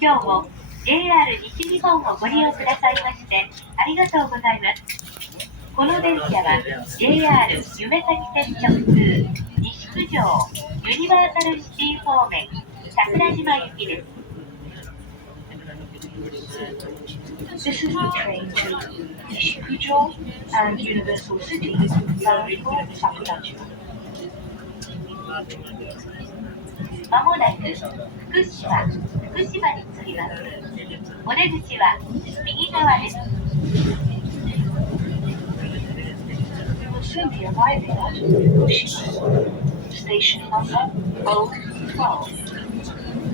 今日も JR 西日本をご利用くださいましてありがとうございます。この電車は JR 夢崎線直通西九条ユニバーサルシティ方面桜島行きです。This is the train to Nishikujo and Universal City bound for Sakurajima. まもなく福島に着きます。お出口は右側です。We will soon be arriving at Fukushima. Station number O12.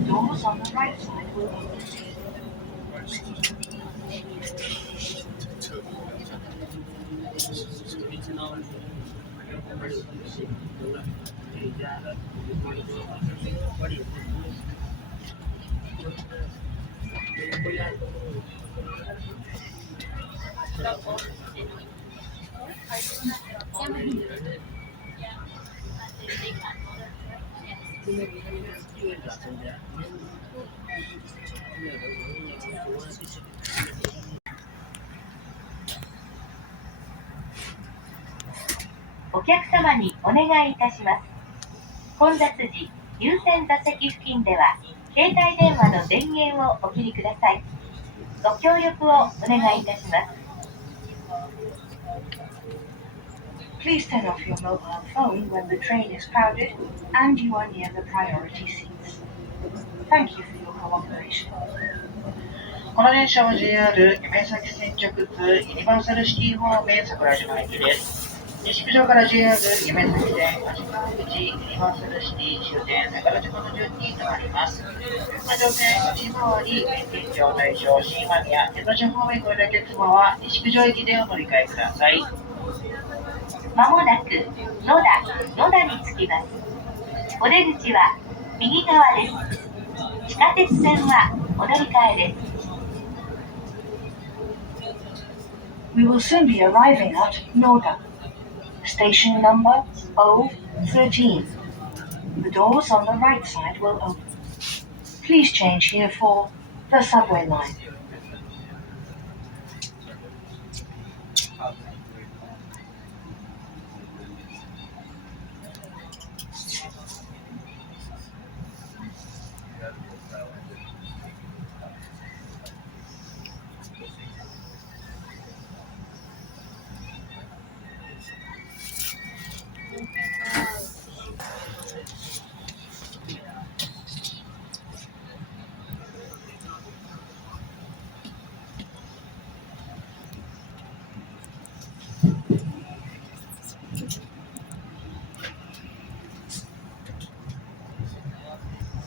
Doors on the right side will open.お客様にお願いいたします。混雑時、優先座席付近では携帯電話の電源をお切りください。ご協力をお願いいたします。Please turn off your mobile phone when the train is crowded and you are near the priority seats. Thank you for your cooperation. この電車は JR 夢崎線直通ユニバーサルシティ方面桜島行きです。西九条から JR 夢崎線足川口ユニバーサルシティ終点桜島の順に停まります。環状線内回り弁天町大正新今宮江ノ島方面ご利用のお客様は西九条駅でお乗り換えください。まもなく野田に着きます。お出口は右側です。地下鉄線はお乗り換えです。We will soon be arriving at Noda. Station number O13. The doors on the right side will open. Please change here for the subway line.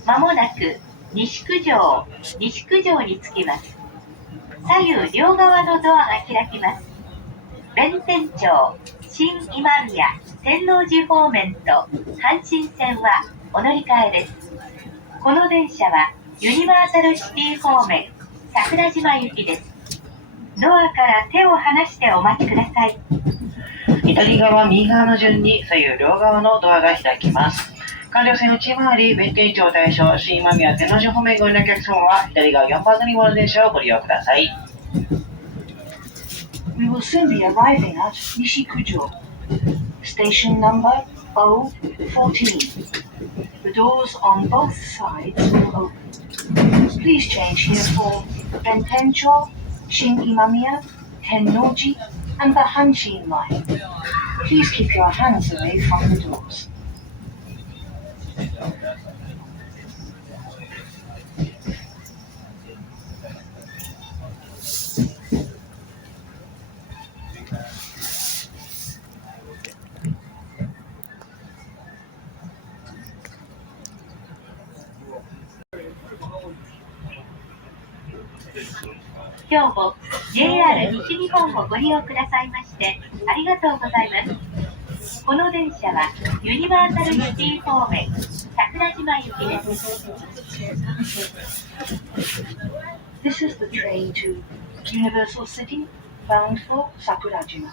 まもなく西九条に着きます。左右両側のドアが開きます。弁天町、新今宮、天王寺方面と阪神線はお乗り換えです。この電車はユニバーサルシティ方面桜島行きです。ドアから手を離してお待ちください。左側、右側の順に左右両側のドアが開きます。環状線内回り、弁天町大正、新今宮、天王寺方面ご利用のお客様は、左側4番乗り場の電車をご利用ください。We will soon be arriving at Nishikujo. Station number O14. The doors on both sides will open. Please change here for Bentencho, Shin Imamiya, Tennoji, and the Hanshin line. Please keep your hands away from the doors.今日も JR 西日本をご利用くださいましてありがとうございます。この電車はユニバーサルシティ方面桜島行きです。This is the train to Universal City bound for Sakurajima.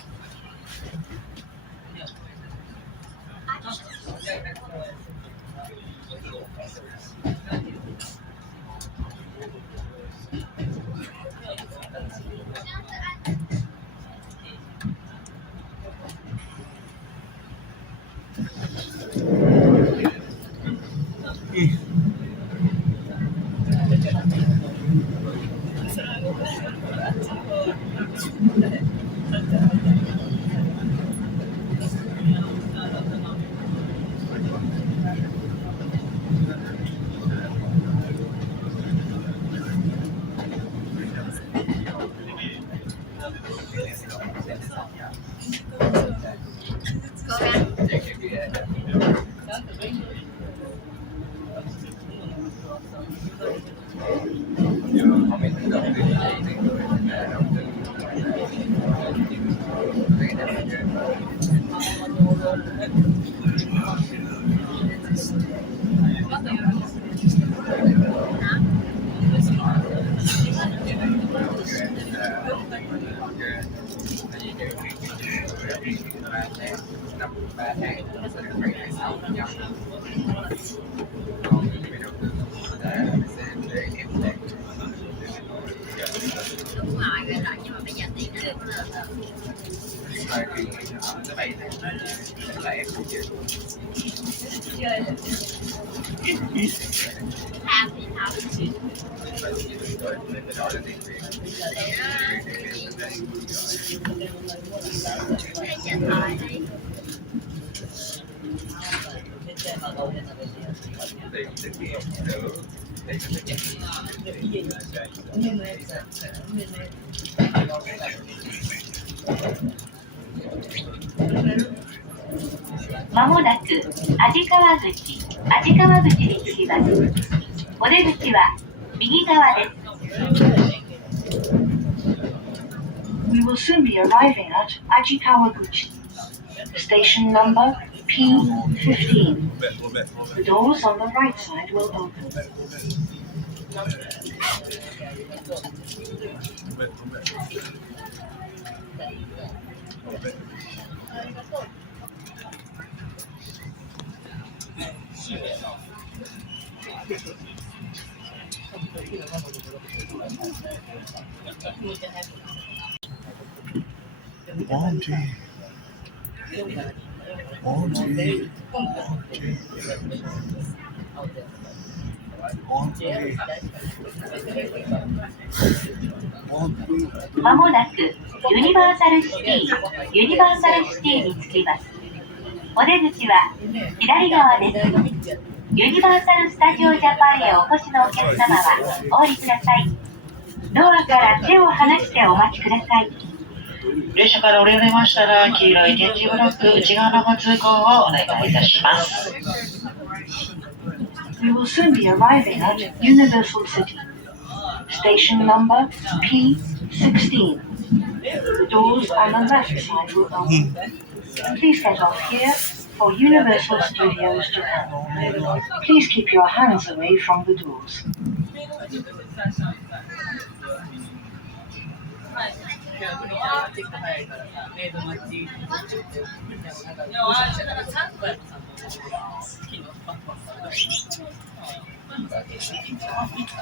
まもなく安川口に着きます。お出口は右側です。We will soon be arriving at Ajikawaguchi. Station number P15. The doors on the right side will open. まもなくユニバーサルシティに着きます。お出口は左側です。ユニバーサル・スタジオ・ジャパンへお越しのお客様はお降りください。ドアから手を離してお待ちください。列車から降りられましたら、黄色い点字ブロック内側のご通行をお願いいたします。We will soon be arriving at Universal City. Station number P16. The doors on the left side will open. Please get off here for Universal Studios Japan. Please keep your hands away from the doors. 昨日